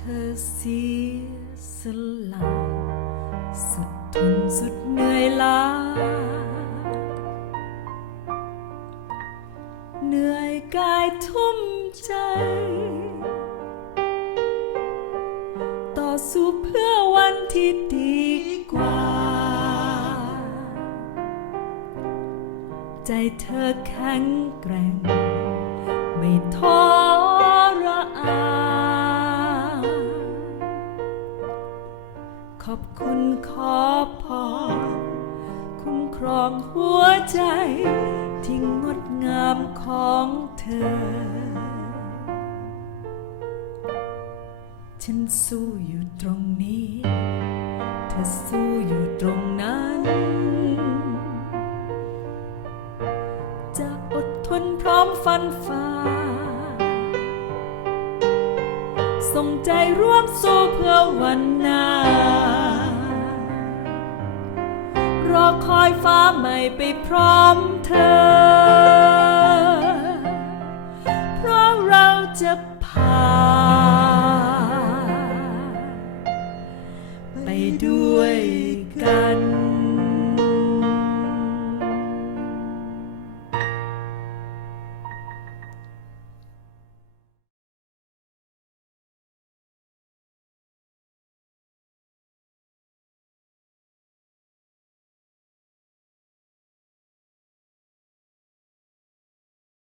ธอเสียสละสุดทนสุดเหนื่อยล้าเหนื่อยกายทุ่มใจ ต่อสู้เพื่อวันที่ดีกว่า ใจเธอแข็งแกร่ง ไม่ท้อ ขอบคุณขอพรคุ้มครองหัวใจที่งดงามของเธอ ฉันสู้อยู่ตรงนี้ เธอสู้อยู่ตรงนั้น จะอดทนพร้อมฟันฝ่าส่งใจร่วมสู้เพื่อวัน รอคอยฟ้าใหม่ไปพร้อมเธอ เพราะเราจะผ่านไปด้วยกัน